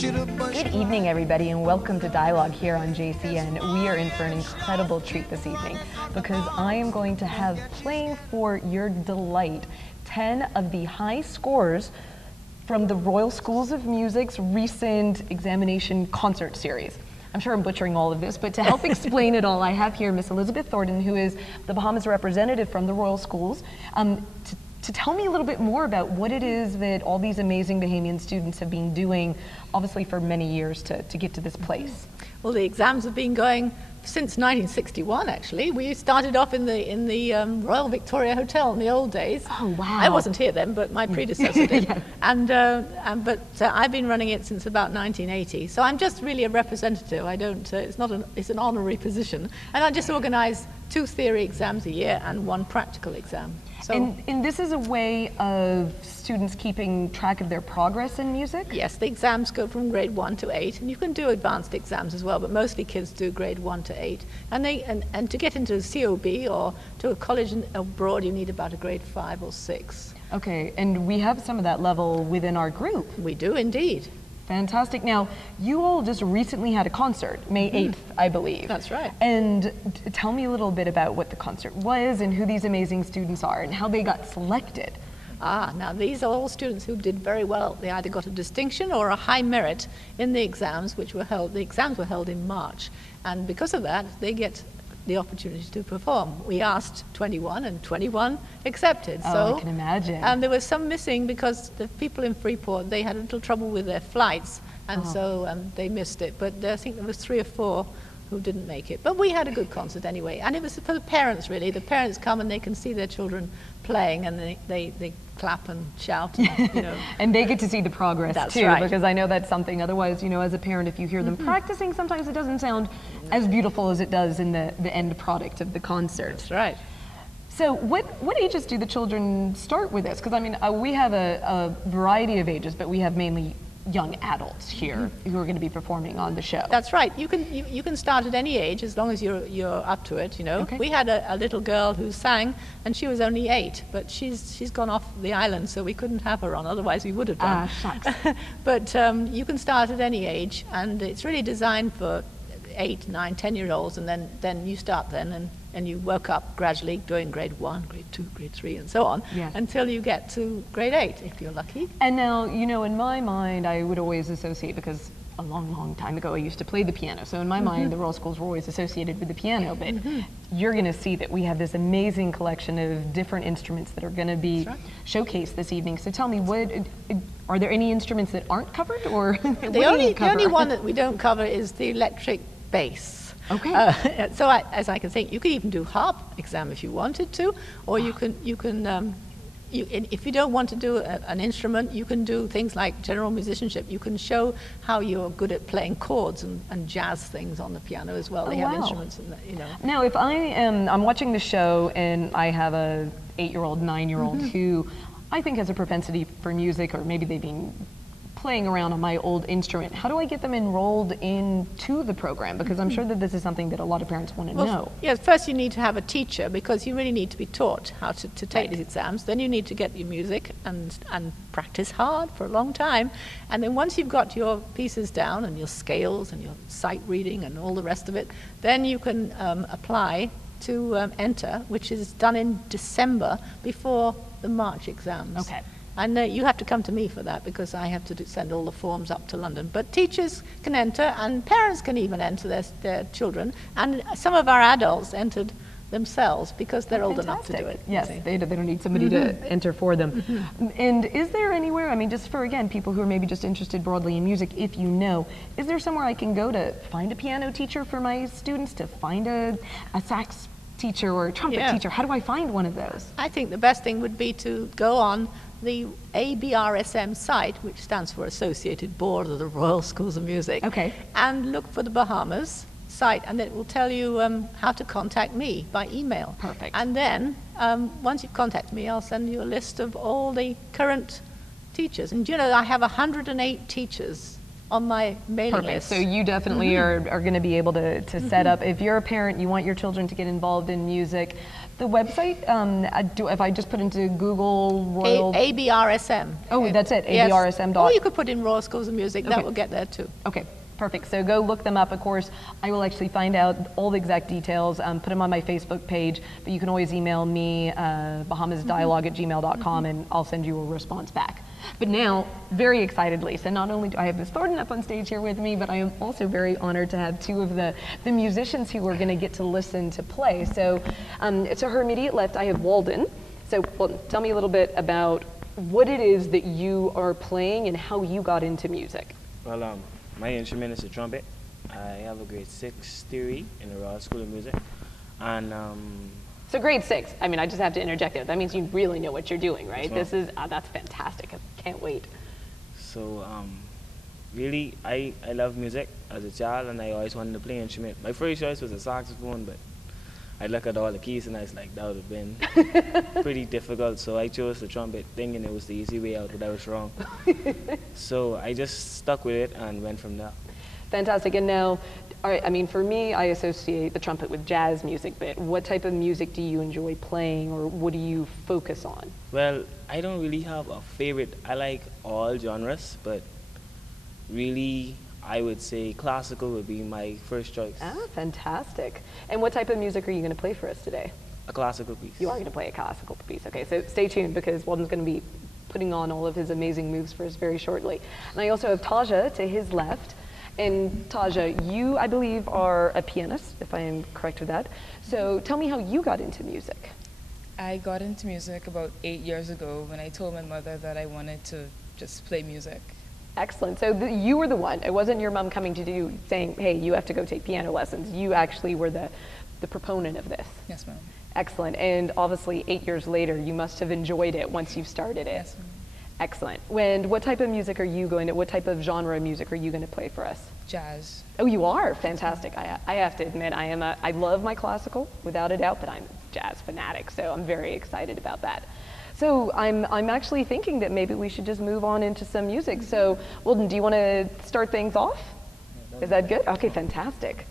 Good evening, everybody, and welcome to Dialogue here on JCN. We are in for an incredible treat this evening because I am going to have playing for your delight 10 of the high scores from the Royal Schools of Music's recent examination concert series. I'm sure I'm butchering all of this, but to help explain it all, I have here Miss Elizabeth Thornton, who is the Bahamas representative from the Royal Schools, to tell me a little bit more about what it is that all these amazing Bahamian students have been doing, obviously for many years, to get to this place. Well, the exams have been going since 1961, actually. We started off in the Royal Victoria Hotel in the old days. Oh, wow. I wasn't here then, but my predecessor did. Yeah. But I've been running it since about 1980. So I'm just really a representative. I don't, it's an honorary position. And I just organize 2 theory exams a year and 1 practical exam. So, and this is a way of students keeping track of their progress in music? Yes, the exams go from grade 1 to 8, and you can do advanced exams as well, but mostly kids do grade 1 to 8. And to get into a COB or to a college abroad, you need about a grade 5 or 6. Okay, and we have some of that level within our group. We do indeed. Fantastic. Now, you all just recently had a concert, May 8th, I believe. That's right. And tell me a little bit about what the concert was and who these amazing students are and how they got selected. Now these are all students who did very well. They either got a distinction or a high merit in the exams, which were held. The exams were held in March, and because of that, they get the opportunity to perform. We asked 21, and 21 accepted. Oh, so, I can imagine. And there was some missing because the people in Freeport, they had a little trouble with their flights, and so they missed it. But I think there was 3 or 4 who didn't make it. But we had a good concert anyway, and it was for the parents, really. The parents come and they can see their children playing, and they clap and shout, and, you know. And they get to see the progress That's too, right. because I know that's something, otherwise, you know, as a parent, if you hear them practicing, sometimes it doesn't sound as beautiful as it does in the end product of the concert. That's right. So what ages do the children start with this? Because I mean, we have a variety of ages, but we have mainly young adults here who are going to be performing on the show. That's right. You can start at any age as long as you're up to it. You know, Okay. we had a little girl who sang, and she was only 8, but she's gone off the island, so we couldn't have her on. Otherwise, we would have done. Shucks. But you can start at any age, and it's really designed for 8, 9, 10-year-olds, and then you start then, and you work up gradually, doing grade 1, grade 2, grade 3, and so on, Yeah. until you get to grade 8, if you're lucky. And now, you know, in my mind, I would always associate, because a long, long time ago I used to play the piano, so in my mind the Royal Schools were always associated with the piano, but you're going to see that we have this amazing collection of different instruments that are going to be showcased this evening. So tell me, are there any instruments that aren't covered, or The only one that we don't cover is the electric bass. Okay. So as I can think, you could even do harp exam if you wanted to, or you can if you don't want to do an instrument, you can do things like general musicianship. You can show how you're good at playing chords and jazz things on the piano as well. They have instruments in that, you know. Now, if I'm watching the show and I have a 8-year-old, 9-year-old who I think has a propensity for music, or maybe they've been playing around on my old instrument, how do I get them enrolled into the program? Because I'm sure that this is something that a lot of parents want to know. Yeah, first you need to have a teacher, because you really need to be taught how to take these exams. Then you need to get your music and practice hard for a long time. And then once you've got your pieces down and your scales and your sight reading and all the rest of it, then you can apply to enter, which is done in December before the March exams. Okay. And you have to come to me for that, because I have to send all the forms up to London. But teachers can enter, and parents can even enter their children. And some of our adults entered themselves, because they're old enough to do it. Yes, they don't need somebody to enter for them. And is there anywhere, I mean, just for, again, people who are maybe just interested broadly in music, if you know, is there somewhere I can go to find a piano teacher for my students, to find a sax teacher or a trumpet teacher? How do I find one of those? I think the best thing would be to go on the ABRSM site, which stands for Associated Board of the Royal Schools of Music, and look for the Bahamas site, and it will tell you how to contact me by email. Perfect. And then once you've contacted me, I'll send you a list of all the current teachers. And you know, I have 108 teachers on my mailing list. So you definitely are going to be able to set up, if you're a parent, you want your children to get involved in music, The website, if I just put into Google Royal... ABRSM. Oh, that's it, Yes. ABRSM. Or you could put in Royal Schools of Music, that Okay. will get there too. Okay, perfect. So go look them up. Of course, I will actually find out all the exact details, put them on my Facebook page, but you can always email me, bahamasdialogue@gmail.com, and I'll send you a response back. But now, very excitedly, so not only do I have Miss Thornton up on stage here with me, but I am also very honored to have two of the musicians who are going to get to listen to play. So her immediate left, I have Walden. So Walden, tell me a little bit about what it is that you are playing and how you got into music. Well, my instrument is the trumpet. I have a grade 6 theory in the Royal School of Music. And so grade 6, I mean, I just have to interject there. That means you really know what you're doing, right? Yes, That's fantastic. I can't wait. so really, I love music as a child, and I always wanted to play an instrument. My first choice was a saxophone, but I looked at all the keys and I was like, that would have been pretty difficult. So I chose the trumpet, thinking it was the easy way out, but I was wrong. So I just stuck with it and went from there. Fantastic. And now, all right, I mean, for me, I associate the trumpet with jazz music, but what type of music do you enjoy playing, or what do you focus on? Well, I don't really have a favorite. I like all genres, but really, I would say classical would be my first choice. Ah, fantastic. And what type of music are you going to play for us today? A classical piece. You are going to play a classical piece. Okay, so stay tuned because Walden's going to be putting on all of his amazing moves for us very shortly. And I also have Taja to his left. And Taja, you, I believe, are a pianist, if I am correct with that. So tell me how you got into music. I got into music about 8 years ago when I told my mother that I wanted to just play music. Excellent. So you were the one. It wasn't your mom coming to you saying, hey, you have to go take piano lessons. You actually were the proponent of this. Yes, ma'am. Excellent. And obviously 8 years later, you must have enjoyed it once you've started it. Yes, ma'am. Excellent. And what type of music are you going to, what type of genre of music are you going to play for us? Jazz. Oh, you are? Fantastic. I have to admit, I love my classical, without a doubt, but I'm a jazz fanatic, so I'm very excited about that. So I'm actually thinking that maybe we should just move on into some music. So, Walden, do you want to start things off? Is that good? Okay, fantastic.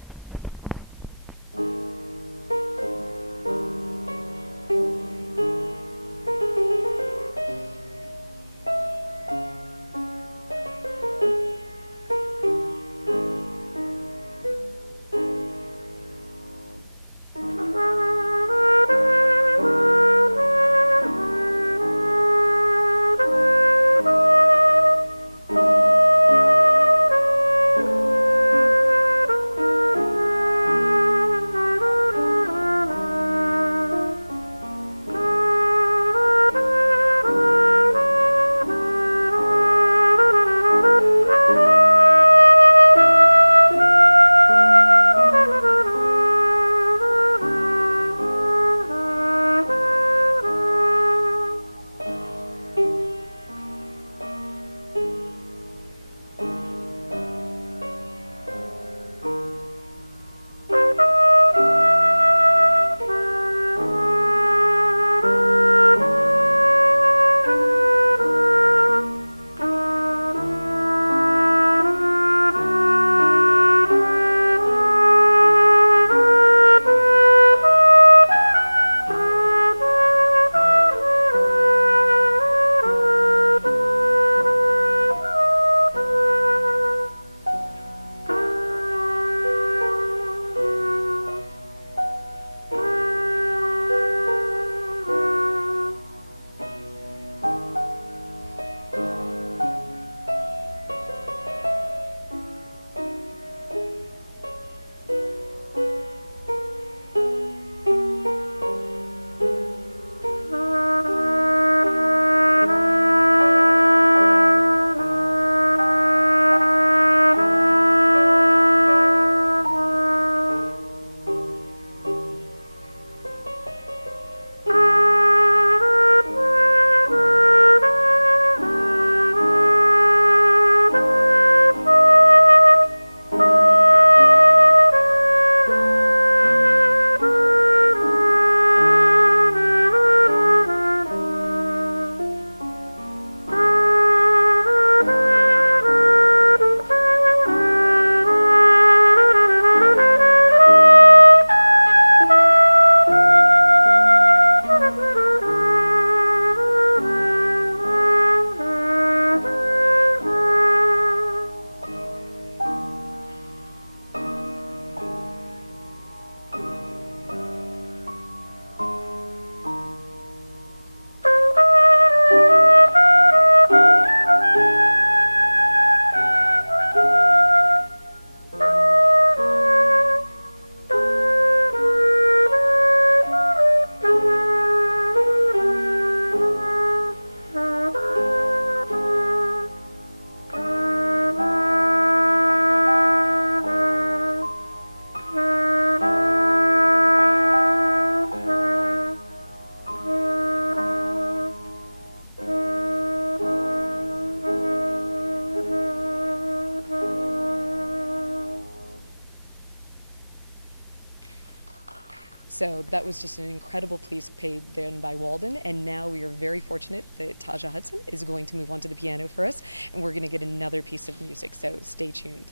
So that was just an incredible piece paid then by Walden, and now we are very fortunate that Taja Hudson is going to move on to the piano for us, and we're going to get another piece of music, so stay tuned.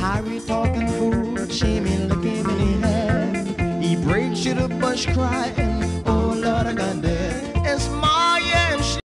Harry talking fool, shame looking in his head. He breaks you to bush cry.